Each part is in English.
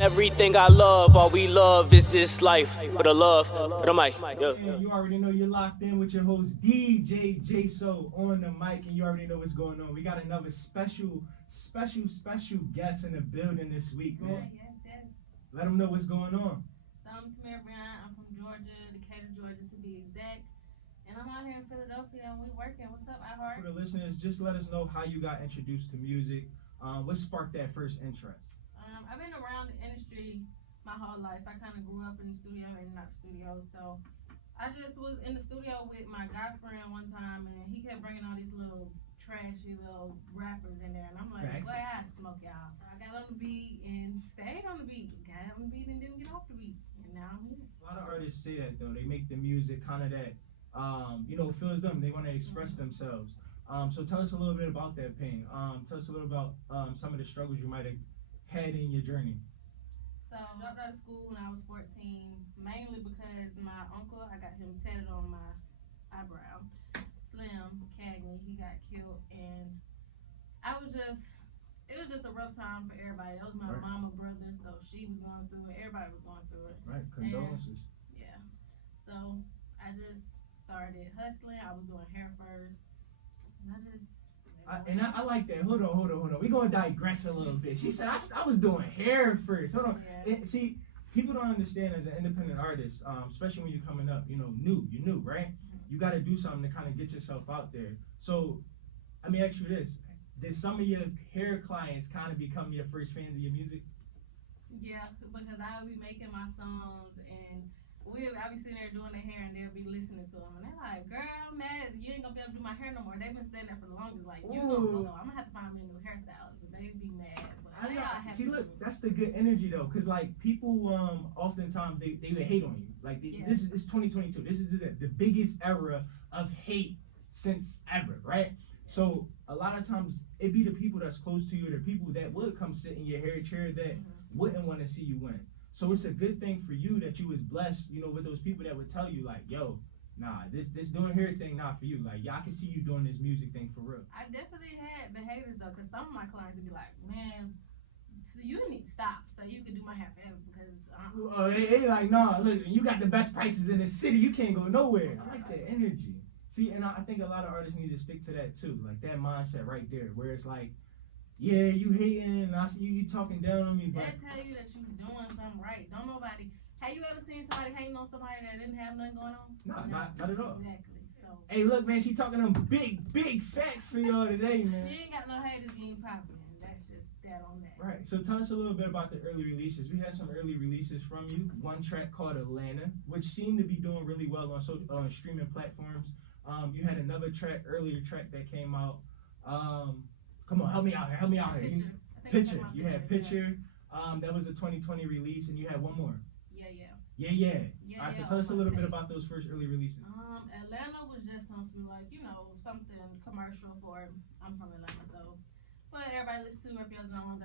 Everything I love, all we love is this life. But a love, but a mic. Yeah. And you already know you're locked in with your host DJ J-So on the mic, and you already know what's going on. We got another special guest in the building this week, man. Yes. Let them know what's going on. So I'm Tamira Breon. I'm from Georgia, Decatur, Georgia to be exact. And I'm out here in Philadelphia and we working. What's up, iHeart? For the listeners, just let us know how you got introduced to music. What sparked that first interest? I've been around the industry my whole life. I kind of grew up in the studio and not studio. So I just was in the studio with my guy friend one time and he kept bringing all these little trashy little rappers in there. And I'm like, Facts. boy, I smoke y'all. So I got on the beat and stayed on the beat. Got on the beat and didn't get off the beat. And now I'm here. A lot of artists say that though. They make the music kind of that, fills them. They want to express themselves. So tell us a little bit about that pain. Tell us a little about some of the struggles you might have had in your journey. So I dropped out of school when I was 14, mainly because my uncle, I got him tatted on my eyebrow. Slim Cagney, he got killed, and it was just a rough time for everybody. That was my Right. mama brother, so she was going through it. Everybody was going through it. Right, condolences. Yeah. So I just started hustling. I was doing hair first, and I like that. Hold on. We're going to digress a little bit. She said, I was doing hair first. Hold on. Yeah. See, people don't understand as an independent artist, especially when you're coming up, you're new, right? You got to do something to kind of get yourself out there. So, let me ask you this. Did some of your hair clients kind of become your first fans of your music? Yeah, because I would be making my songs and I be sitting there doing their hair and they'll be listening to them and they're like, girl, I'm mad you ain't gonna be able to do my hair no more. They've been saying that for the longest, like, you gonna go, I'm gonna have to find me a new hairstyle. So they be mad. But I they know. all happy. See, look, that's the good energy though, because like people oftentimes they would hate on you. Like this is 2022. This is the biggest era of hate since ever, right? So a lot of times it be the people that's close to you, the people that would come sit in your hair chair that wouldn't want to see you win. So it's a good thing for you that you was blessed, with those people that would tell you like, yo, nah, this doing hair thing not for you. Like, y'all can see you doing this music thing for real. I definitely had the haters though, because some of my clients would be like, man, so you need to stop so you can do my hair forever because they like, nah, look, you got the best prices in the city. You can't go nowhere. I like that energy. See, and I think a lot of artists need to stick to that too. Like that mindset right there, where it's like, yeah, you hating, and I see you talking down on me, but they tell you that you doing something right. Don't nobody. Have you ever seen somebody hating on somebody that didn't have nothing going on? No, not at all. Exactly. So. Hey, look, man, she talking them big facts for y'all today, man. You ain't got no haters, you ain't popping. That's just that on that. Right. So tell us a little bit about the early releases. We had some early releases from you. One track called Atlanta, which seemed to be doing really well on streaming platforms. You had another earlier track that came out. Come on, help me out here. Picture. You had Picture. That was a 2020 release, and you had one more. Yeah. All right, so tell us a little bit about those first early releases. Atlanta was just on some something commercial for. I'm from Atlanta, so but everybody listen to Represent on.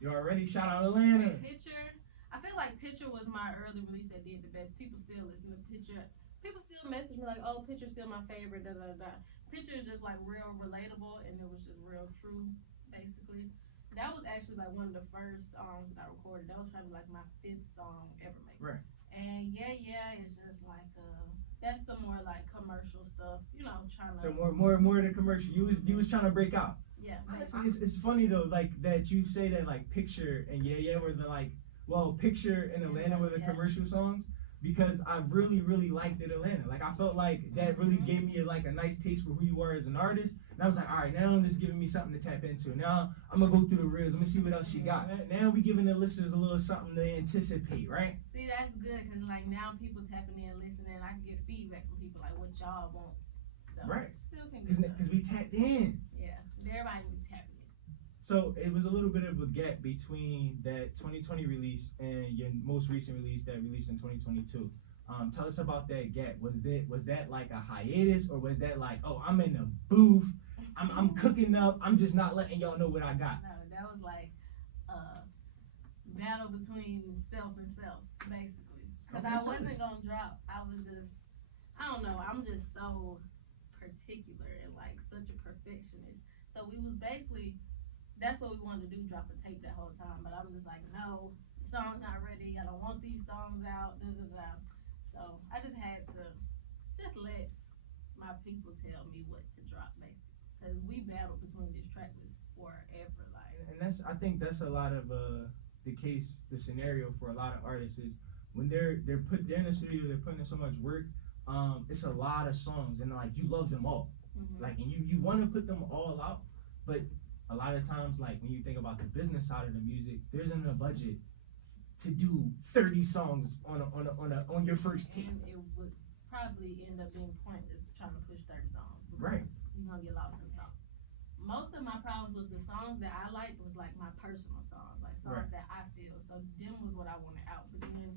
You already shout out Atlanta. Picture. I feel like Picture was my early release that did the best. People still listen to Picture. People still message me like, oh, Picture's still my favorite. Picture is just like real relatable, and it was just real true, basically. That was actually like one of the first songs that I recorded. That was probably like my 5th song ever made. Right. And yeah, it's just like that's some more like commercial stuff, trying to. So more of the commercial. You was trying to break out. Yeah. It's funny though, like that you say that like Picture and yeah were the like Picture and Atlanta were the commercial songs. Because I really liked it, Atlanta. Like I felt like that really gave me a nice taste for who you are as an artist. And I was like, all right, now this is giving me something to tap into. Now I'm gonna go through the reels. I'm gonna see what else she got. Now we giving the listeners a little something to anticipate, right? See, that's good because like now people tapping in, listening. I can get feedback from people like what y'all want. So, right. Still can Because we tapped in. Yeah. Everybody be tapping in. So it was a little bit of a gap between that 2020 release and your most recent release that released in 2022. Tell us about that gap. Was that like a hiatus, or was that like, oh, I'm in the booth, I'm cooking up, I'm just not letting y'all know what I got? No, that was like a battle between self and self, basically. Because I wasn't gonna drop. I was just, I don't know. I'm just so particular and like such a perfectionist. So we was basically. That's what we wanted to do, drop a tape that whole time. But I'm just like, no. song's not ready. I don't want these songs out. Da, da, da. So I just had to just let my people tell me what to drop, basically. Because we battled between these track lists forever. Like, And I think that's a lot of the case, the scenario for a lot of artists is when they're in the studio, they're putting in so much work. It's a lot of songs, and like you love them all, like, and you want to put them all out, but a lot of times, like when you think about the business side of the music, there isn't a budget to do 30 songs on your first tape. and it would probably end up being pointless trying to push 30 songs. Right. You're gonna get lost in songs. Most of my problems with the songs that I liked was like my personal songs, like songs that I feel. So them was what I wanted out. But then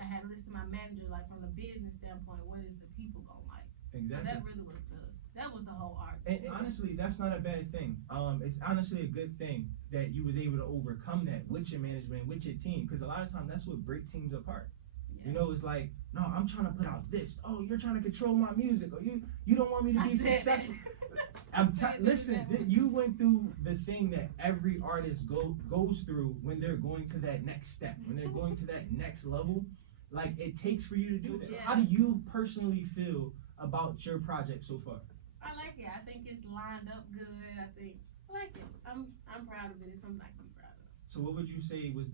I had to listen to my manager, like from the business standpoint, what is the people gonna like? Exactly. So that really was the whole art. And honestly, that's not a bad thing. It's honestly a good thing that you was able to overcome that with your management, with your team, because a lot of times that's what breaks teams apart. Yeah. You know, it's like, no, I'm trying to put out this. Oh, you're trying to control my music, or you don't want me to be successful. Listen, you went through the thing that every artist goes through when they're going to that next step, when they're going to that next level. Like, it takes for you to do that. Yeah. How do you personally feel about your project so far? I like it. I think it's lined up good. I like it. I'm proud of it. It's something I can be proud of. So what would you say was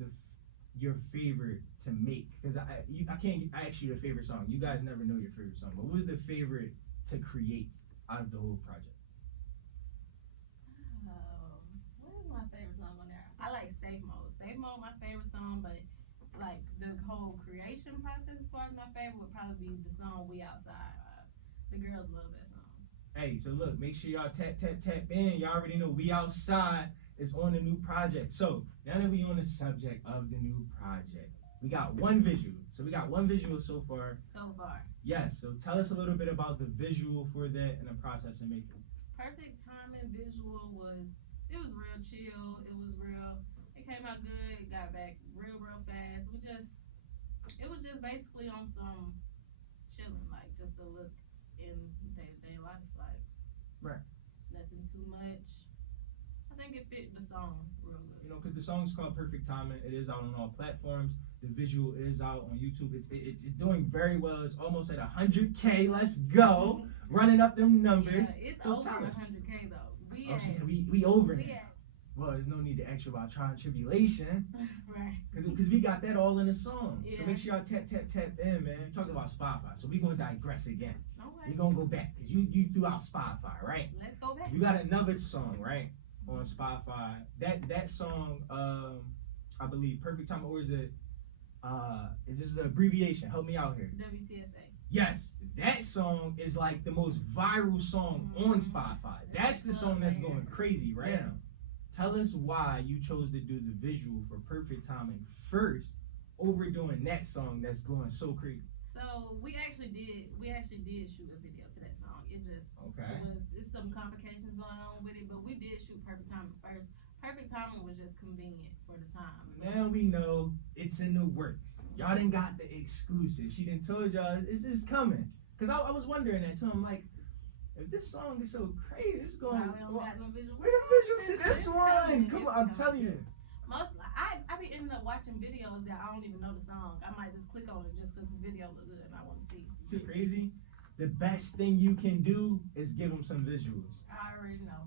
your favorite to make? Because I can't ask you the favorite song. You guys never know your favorite song. But what was the favorite to create out of the whole project? What is my favorite song on there? I like Safe Mode. Safe Mode, my favorite song, but like the whole creation process as far as my favorite would probably be the song We Outside. The girls love that song. Hey, so look, make sure y'all tap in. Y'all already know We Outside is on the new project. So now that we on the subject of the new project, we got one visual. So we got one visual so far. So far. Yes. So tell us a little bit about the visual for that and the process of making it. Perfect Timing visual was real chill. It came out good. It got back real fast. It was just basically on some chilling, like just a look in day-to-day life, like Right. nothing too much. I think it fit the song real good. You know, because the song's called Perfect Timing. It is out on all platforms. The visual is out on YouTube. It's doing very well. It's almost at 100K. Let's go. Running up them numbers. Yeah, it's so over tell us. 100K though. She said we over now. Well, there's no need to ask you about trial and tribulation. Right. Because we got that all in the song. Yeah. So make sure y'all tap in, man. We're talking about Spotify. So we're going to digress again. Okay. We're going to go back. Because you threw out Spotify, right? Let's go back. You got another song, right? On Spotify. That song, I believe, Perfect Time, or is it, this is the abbreviation. Help me out here. WTSA. Yes. That song is like the most viral song on Spotify. That's the song that's going crazy right now. Tell us why you chose to do the visual for Perfect Timing first over doing that song that's going so crazy. So we actually did shoot a video to that song. It's some complications going on with it, but we did shoot Perfect Timing first. Perfect Timing was just convenient for the time. Now we know it's in the works. Y'all done got the exclusive. She done told y'all it's coming. Cause I was wondering that too. I'm like, if this song is so crazy, it's going. We don't got no visual. Where the visual to this one? Come on, I'm telling you. I be ending up watching videos that I don't even know the song. I might just click on it just because the video looks good and I want to see. See, crazy. The best thing you can do is give them some visuals. I already know.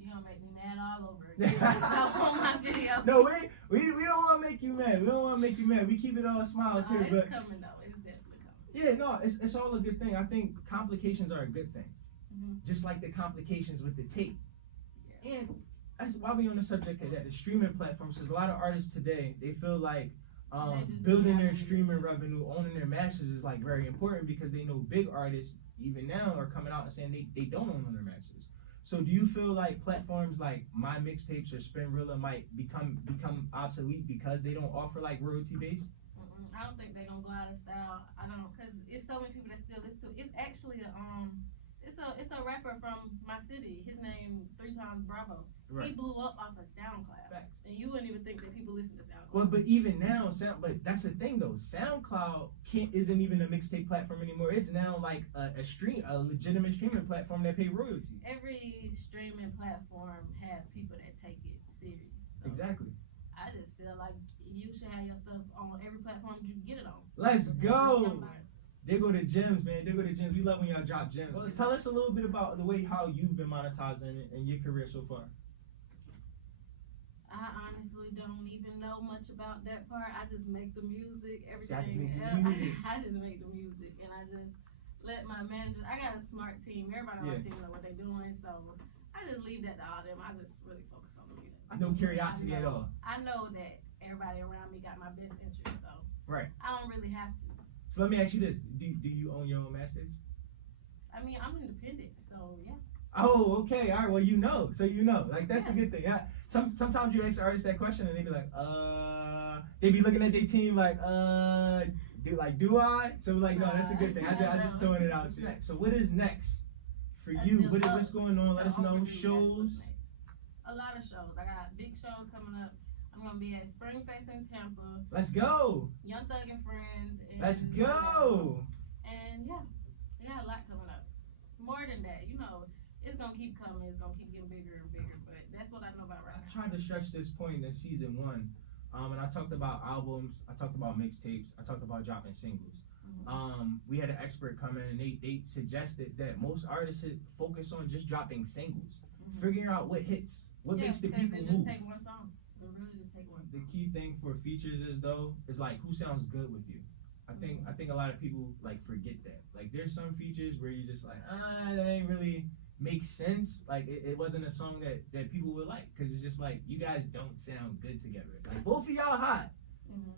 You're gonna make me mad all over again. On my video. No, we don't want to make you mad. We don't want to make you mad. We keep it all smiles here, it's but coming though. It's definitely coming. Yeah, no, it's all a good thing. I think complications are a good thing. Just like the complications with the tape. Yeah. And that's why we on the subject of that, the streaming platforms. Because a lot of artists today, they feel like building their streaming revenue, owning their masters is like very important because they know big artists even now are coming out and saying they don't own their masters. So do you feel like platforms like My Mixtapes or Spinrilla might become obsolete because they don't offer like royalty based? I don't think they're gonna go out of style. I don't, cause it's so many people that still listen to it. It's actually it's a rapper from my city. His name 3 times Bravo. Right. He blew up off of SoundCloud. Facts. And you wouldn't even think that people listen to SoundCloud. Well, but even now, but that's the thing though. SoundCloud isn't even a mixtape platform anymore. It's now like a legitimate streaming platform that pay royalties. Every streaming platform has people that take it serious. So exactly. I just feel like you should have your stuff on every platform you can get it on. Let's go. Somebody- They go to gyms, man. They go to gyms. We love when y'all drop gems. Well, tell us a little bit about the way how you've been monetizing in your career so far. I honestly don't even know much about that part. I just make the music, See, I just everything. make the music. I just make the music, and I just let my manager. I got a smart team. Everybody on my Yeah. team know what they're doing, so I just leave that to all them. I just really focus on the music. No curiosity at all. I know that everybody around me got my best interest, so Right. I don't really have to. So let me ask you this: Do you own your own masters? I mean, I'm independent, so yeah. Oh, okay, all right. Well, you know, so you know, like that's a good thing. Yeah. Sometimes you ask artists that question and they be like, they be looking at their team like, do I? So like, no, that's a good thing. I just throwing it out there. So what is next for you? What's going on? Let us know. Shows. A lot of shows. I got big shows coming up. I'm gonna be at Springfest in Tampa. Let's go. Young Thug and Friends. And, Let's go. And yeah, we got a lot coming up. More than that, it's gonna keep coming. It's gonna keep getting bigger and bigger. But that's what I know about right I now. tried to stretch this point in season 1, and I talked about albums. I talked about mixtapes. I talked about dropping singles. We had an expert come in and they suggested that most artists should focus on just dropping singles, figuring out what hits, what makes the people it move. just take one song. It really just take one song. The key thing for features is like who sounds good with you. I think a lot of people like forget that. Like there's some features where you just like that ain't really make sense. Like it wasn't a song that people would like because it's just like you guys don't sound good together. Like both of y'all hot,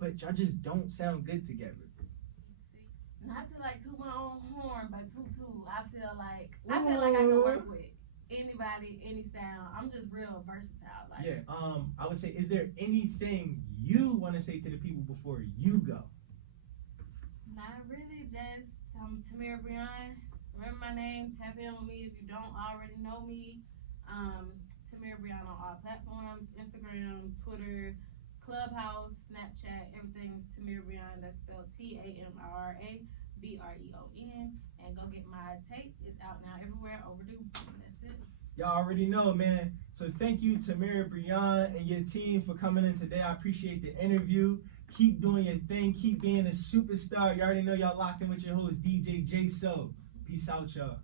but y'all just don't sound good together. Not to like toot my own horn, but I feel like I can work with anybody, any sound. I'm just real versatile. Like Yeah. I would say, is there anything you want to say to the people before you go? Not really. Just Tamira Breon. Remember my name. Tap in with me if you don't already know me. Tamira Breon on all platforms: Instagram, Twitter, Clubhouse, Snapchat. Everything's Tamira Breon. That's spelled TamiraBreon. And go get my tape. It's out now everywhere. Overdue. That's it. Y'all already know, man. So thank you, Tamira Breon and your team for coming in today. I appreciate the interview. Keep doing your thing. Keep being a superstar. You already know y'all locked in with your host, DJ J So. Peace out, y'all.